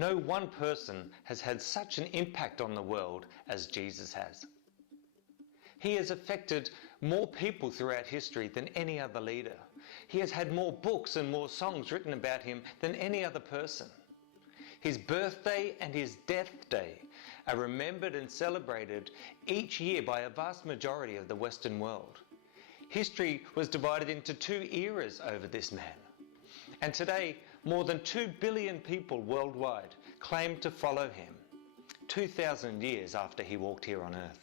No one person has had such an impact on the world as Jesus has. He has affected more people throughout history than any other leader. He has had more books and more songs written about him than any other person. His birthday and his death day are remembered and celebrated each year by a vast majority of the Western world. History was divided into two eras over this man. And today, more than 2 billion people worldwide claim to follow him, 2,000 years after he walked here on earth.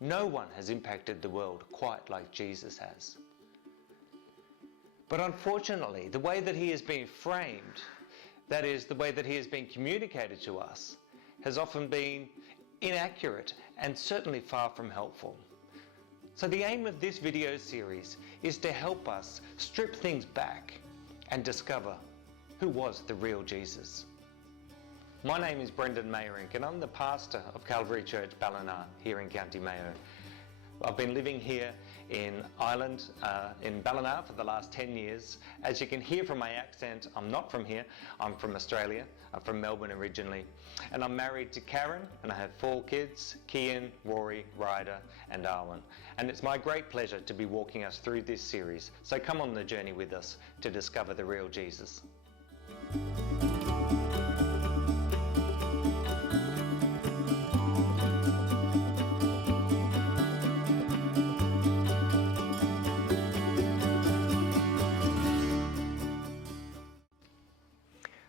No one has impacted the world quite like Jesus has. But unfortunately, the way that he has been framed, that is, the way that he has been communicated to us, has often been inaccurate and certainly far from helpful. So the aim of this video series is to help us strip things back and discover who was the real Jesus. My name is Brendan Mayrink and I'm the pastor of Calvary Church Ballina here in County Mayo. I've been living here in Ireland, in Ballina for the last 10 years. As you can hear from my accent, I'm not from here, I'm from Australia. I'm from Melbourne originally. And I'm married to Karen and I have 4 kids, Kian, Rory, Ryder and Arwen. And it's my great pleasure to be walking us through this series. So come on the journey with us to discover the real Jesus.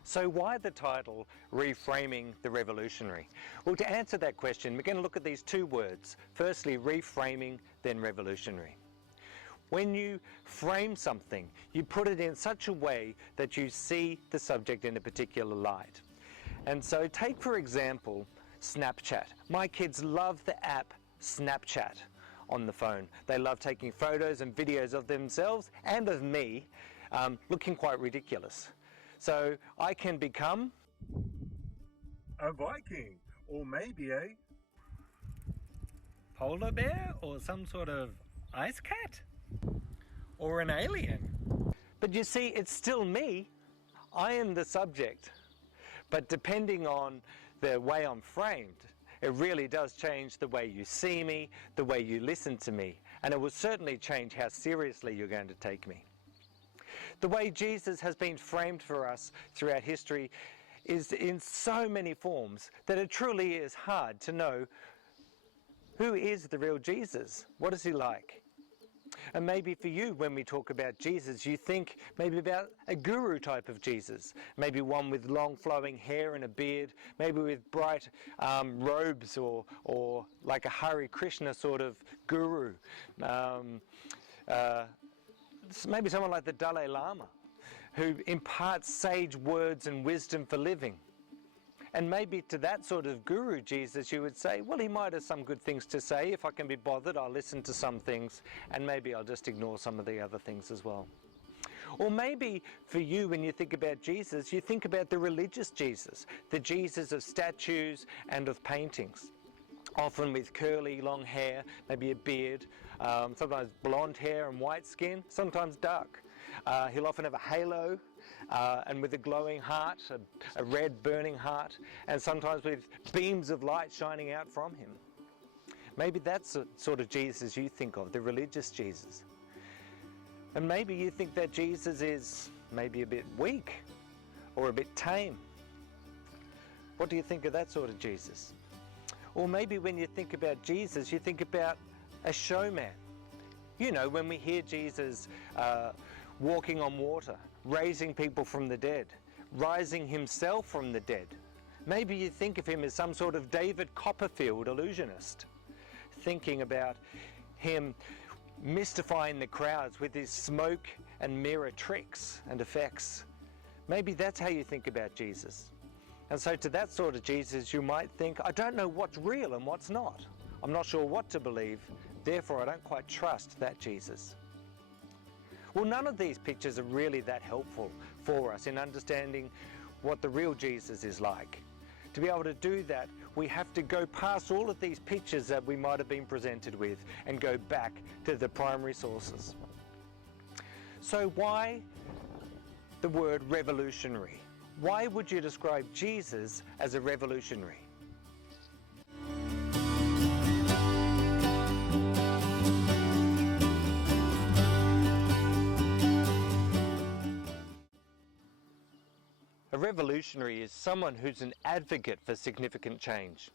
So why the title, Reframing the Revolutionary? Well, to answer that question, we're going to look at these 2 words. Firstly, reframing, then revolutionary. When you frame something, you put it in such a way that you see the subject in a particular light. And so take, for example, Snapchat. My kids love the app Snapchat on the phone. They love taking photos and videos of themselves and of me looking quite ridiculous. So I can become a Viking, or maybe a polar bear, or some sort of ice cat, or an alien. But you see, it's still me. I am the subject. But depending on the way I'm framed, it really does change the way you see me, the way you listen to me, and it will certainly change how seriously you're going to take me. The way Jesus has been framed for us throughout history is in so many forms that it truly is hard to know who is the real Jesus. What is he like? And maybe for you, when we talk about Jesus, you think maybe about a guru type of Jesus, maybe one with long flowing hair and a beard, maybe with bright robes, or like a Hare Krishna sort of guru. Maybe someone like the Dalai Lama, who imparts sage words and wisdom for living. And maybe to that sort of guru Jesus you would say, well, he might have some good things to say. If I can be bothered, I'll listen to some things, and maybe I'll just ignore some of the other things as well. Or maybe for you, when you think about Jesus, you think about the religious Jesus, the Jesus of statues and of paintings. Often with curly long hair, maybe a beard, sometimes blonde hair and white skin, sometimes dark. He'll often have a halo and with a glowing heart, a red burning heart, and sometimes with beams of light shining out from him. Maybe that's the sort of Jesus you think of, the religious Jesus. And maybe you think that Jesus is maybe a bit weak or a bit tame. What do you think of that sort of Jesus? Or maybe when you think about Jesus, you think about a showman. You know, when we hear Jesus walking on water, raising people from the dead, rising himself from the dead. Maybe you think of him as some sort of David Copperfield illusionist, thinking about him mystifying the crowds with his smoke and mirror tricks and effects. Maybe that's how you think about Jesus. And so to that sort of Jesus, you might think, I don't know what's real and what's not. I'm not sure what to believe, therefore I don't quite trust that Jesus. Well, none of these pictures are really that helpful for us in understanding what the real Jesus is like. To be able to do that, we have to go past all of these pictures that we might have been presented with and go back to the primary sources. So why the word revolutionary? Why would you describe Jesus as a revolutionary? A revolutionary is someone who's an advocate for significant change.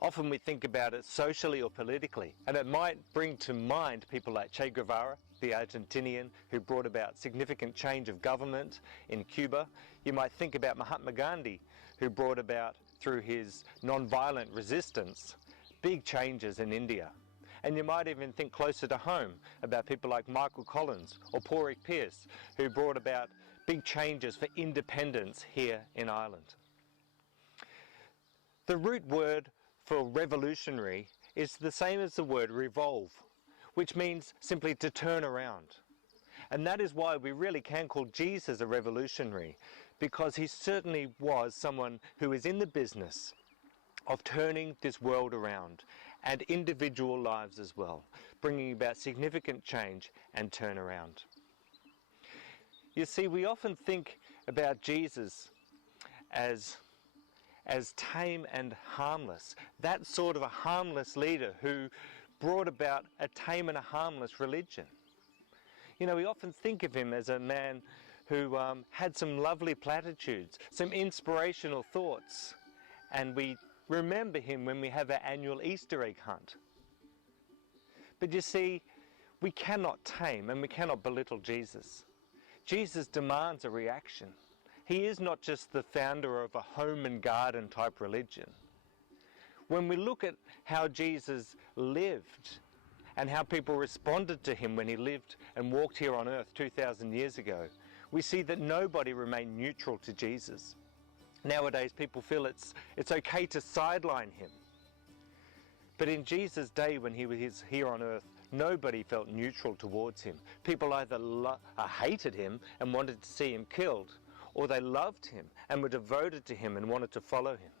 Often we think about it socially or politically, and it might bring to mind people like Che Guevara, the Argentinian who brought about significant change of government in Cuba. You might think about Mahatma Gandhi, who brought about, through his non-violent resistance, big changes in India. And you might even think closer to home about people like Michael Collins or Porrick Pierce, who brought about big changes for independence here in Ireland. The root word for revolutionary is the same as the word revolve, which means simply to turn around. And that is why we really can call Jesus a revolutionary, because he certainly was someone who is in the business of turning this world around, and individual lives as well, bringing about significant change and turnaround. You see, we often think about Jesus as tame and harmless, that sort of a harmless leader who brought about a tame and a harmless religion. You know, we often think of him as a man who had some lovely platitudes, some inspirational thoughts, and we remember him when we have our annual Easter egg hunt. But you see, we cannot tame and we cannot belittle Jesus. Jesus demands a reaction. He is not just the founder of a home and garden type religion. When we look at how Jesus lived and how people responded to him when he lived and walked here on earth 2,000 years ago, we see that nobody remained neutral to Jesus. Nowadays people feel it's okay to sideline him. But in Jesus' day when he was here on earth, nobody felt neutral towards him. People either hated him and wanted to see him killed, or they loved him and were devoted to him and wanted to follow him.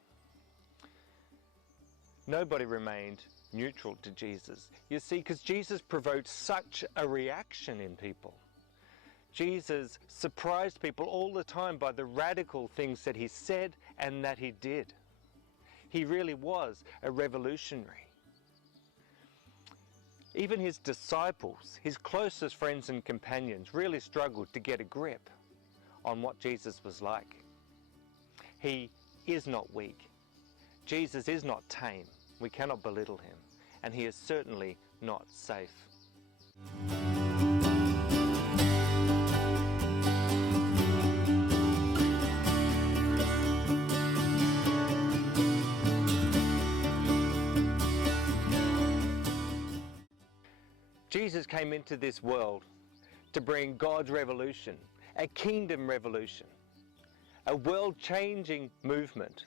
Nobody remained neutral to Jesus. You see, because Jesus provoked such a reaction in people. Jesus surprised people all the time by the radical things that he said and that he did. He really was a revolutionary. Even his disciples, his closest friends and companions, really struggled to get a grip on what Jesus was like. He is not weak. Jesus is not tame. We cannot belittle him. And he is certainly not safe. Jesus came into this world to bring God's revolution, a kingdom revolution, a world-changing movement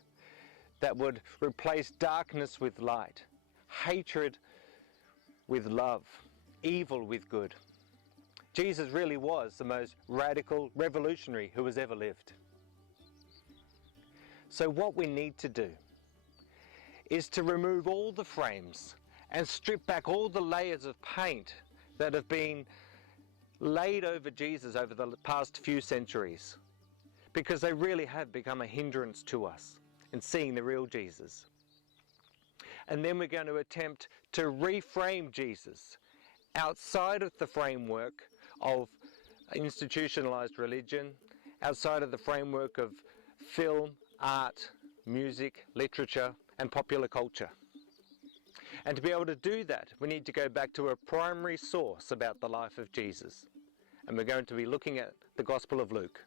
that would replace darkness with light, hatred with love, evil with good. Jesus really was the most radical revolutionary who has ever lived. So what we need to do is to remove all the frames and strip back all the layers of paint that have been laid over Jesus over the past few centuries, because they really have become a hindrance to us in seeing the real Jesus. And then we're going to attempt to reframe Jesus outside of the framework of institutionalized religion, outside of the framework of film, art, music, literature, and popular culture. And to be able to do that, we need to go back to a primary source about the life of Jesus. And we're going to be looking at the Gospel of Luke.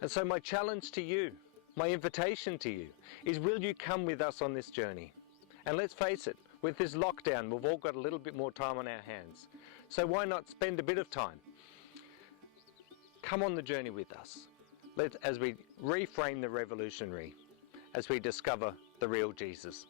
And so my challenge to you, my invitation to you, is will you come with us on this journey? And let's face it, with this lockdown, we've all got a little bit more time on our hands. So why not spend a bit of time? Come on the journey with us. As we reframe the revolutionary, as we discover the real Jesus.